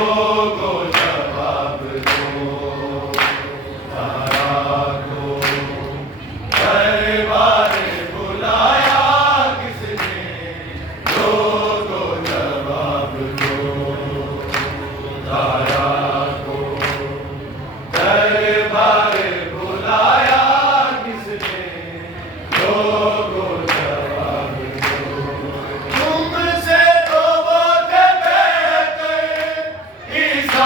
लोगों जवाब दो, तारा को दरबारे बुलाया किसने, लोगों जवाब दो, तारा को दरबारे बुलाया किसने, लोगों जवाब दो। तुमसे तो वो थे बेहतर, ईसा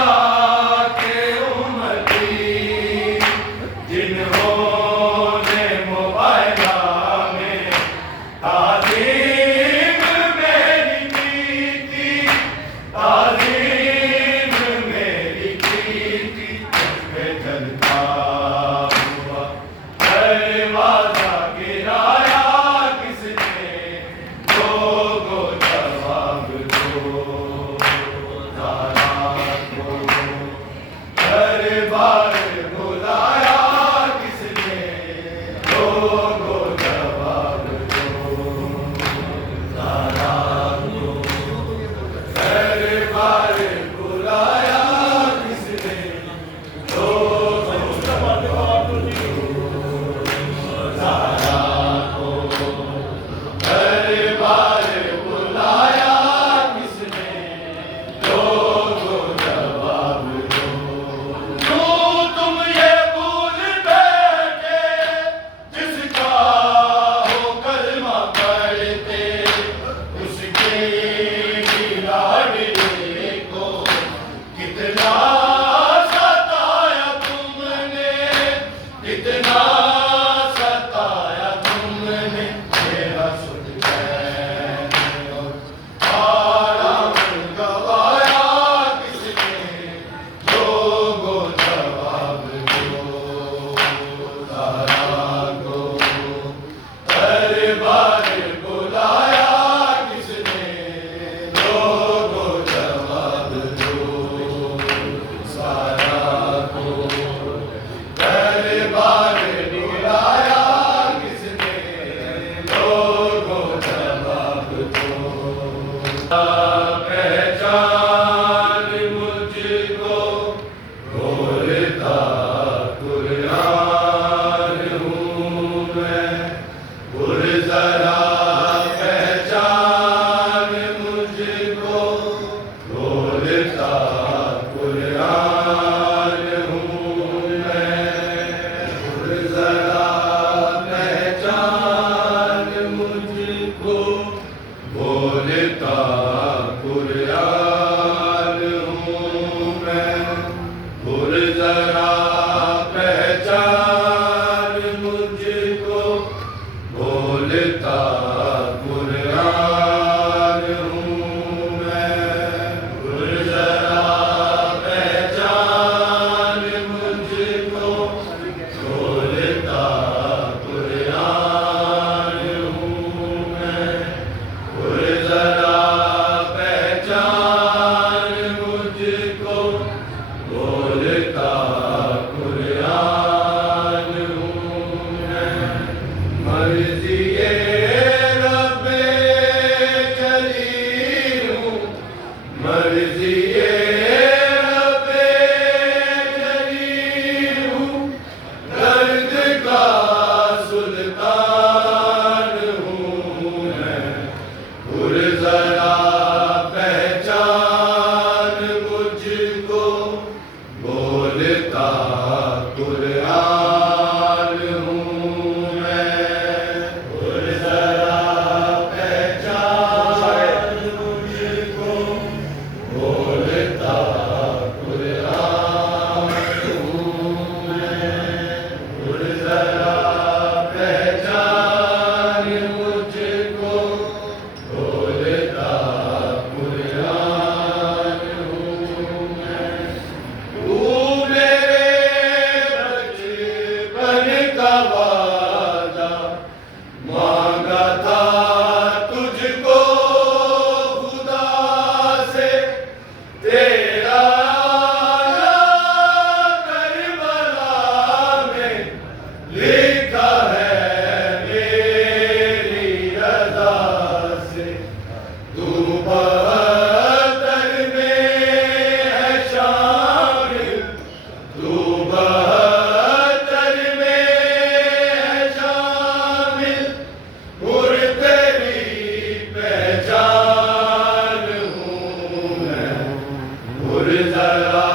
और जरा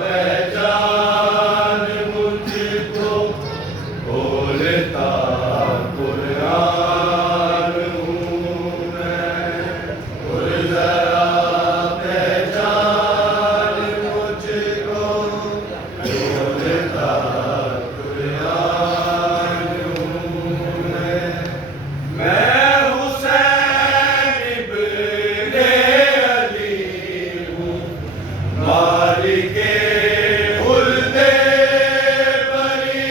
पहचान मुझको, बोलता कुरान हूँ मैं। और जरा पहचान मुझको, बोलता कुरान हूँ मैं हुसैन इब्ने अली हूँ, मालिके खुल्दे बरी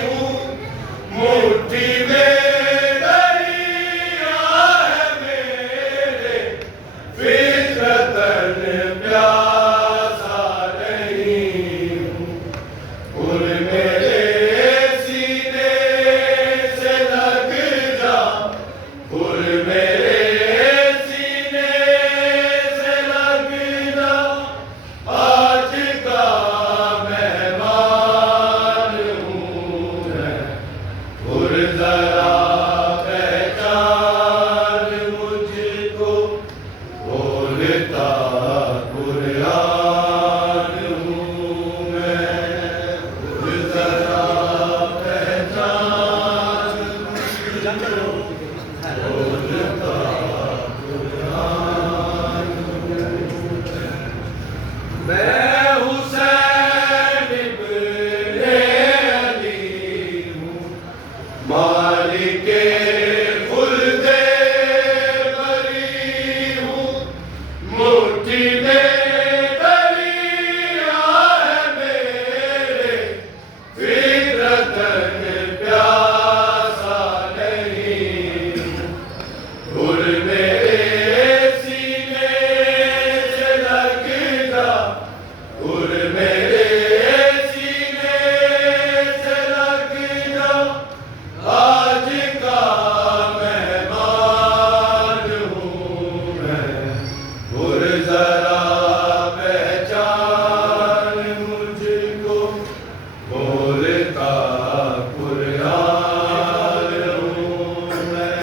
हूँ, मुट्ठी में दरिया है मेरे, फितरतन प्यासा नहीं हूँ। उन मेरे सीने से लग जा, उन मेरे सीने से लग जा, आज का मेहमान हूँ मैं। और जरा पहचान मुझको, बोलता कुरान हूँ मैं। और जरा पहचान बोलता कुरान मैं हुसैन इब्ने अली हूँ, मालिके खुल्दे बरी हूँ, मुट्ठी में दरिया है मेरे, फितरतन प्यासा नहीं हूँ। और मेरे सीने से लग जा, और मेरे सीने से लग जा, आज का मेहमान हूँ मैं। और जरा पहचान मुझको, बोलता कुरान हूँ मैं।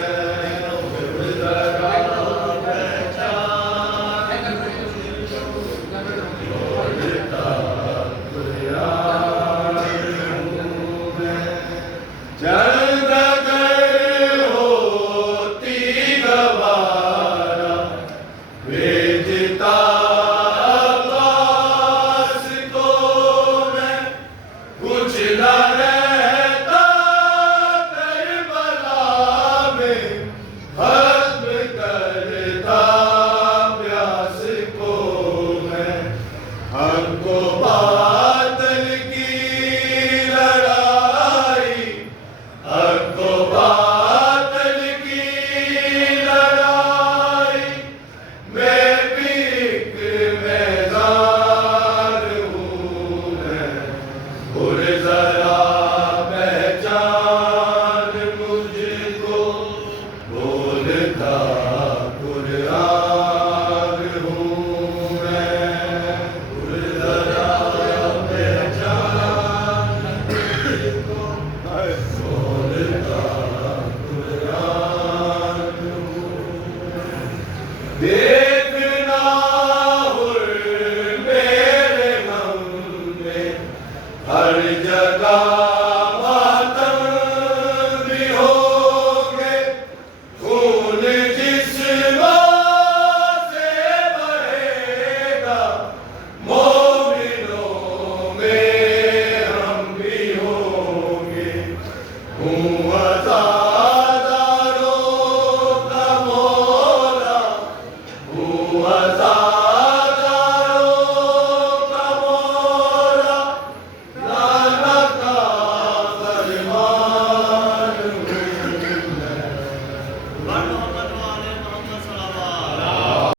और जरा पहचान बोलता कुरान हूँ मैं। जल्द अगर होती गवारा, भेजता अब्बास को मैं, कुछ न रहता करबला में, खत्म करता प्यास को मैं। हमको बादल की लड़ाई, हमको बादल की लड़ाई, मैं भी एक मैदान हूँ मैं। और जरा पहचान मुझको, बोलता कुरान हूँ मैं। और जरा पहचान मुझको, बोलता कुरान हूँ मैं। देखना हुर मेरे गम में, हर जगह मातम भी होंगे, खून जिस्मों से बहेगा, मोमिनों में हम भी होंगे। हूँ अता